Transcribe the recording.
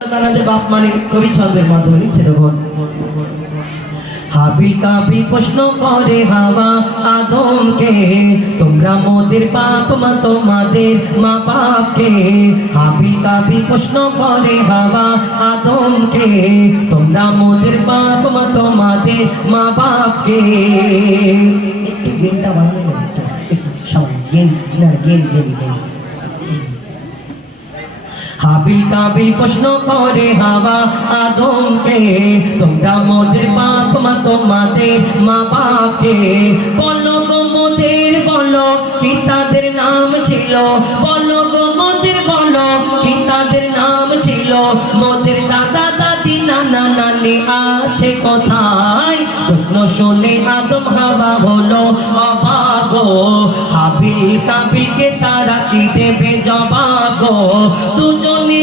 তাদের বাপ মানে কবি ছন্দের মাধ্যমে লিখছে দেখুন। হাবিল কাবিল প্রশ্ন করে হাওয়া আদমকে, তোমরা মোদের বাপ মা তোমাদের মা বাপকে। হাবিল কাবিল প্রশ্ন করে হাওয়া আদমকে, তোমরা মোদের বাপ মা তোমাদের মা বাপকে। একটু গেনটা বাড়ানো যাবে, একটু সামনে gain gain gain gain. Habil Kabil প্রশ্ন করে হাওয়া আদমকে, তোমরা মোদের বাপ মা তোমাদের মা বাপকে। বলো গো মোদের বলো কি তাদের নাম ছিল, বলো গো মোদের বলো কি তাদের নাম ছিল। মোদের দাদা দাদি নানা নানি আছে কোথায়? প্রশ্ন শুনে আদম হাওয়া হলো অবাক। হাবিল কাবিলকে তারা কি দেবে জবাব? দুজনে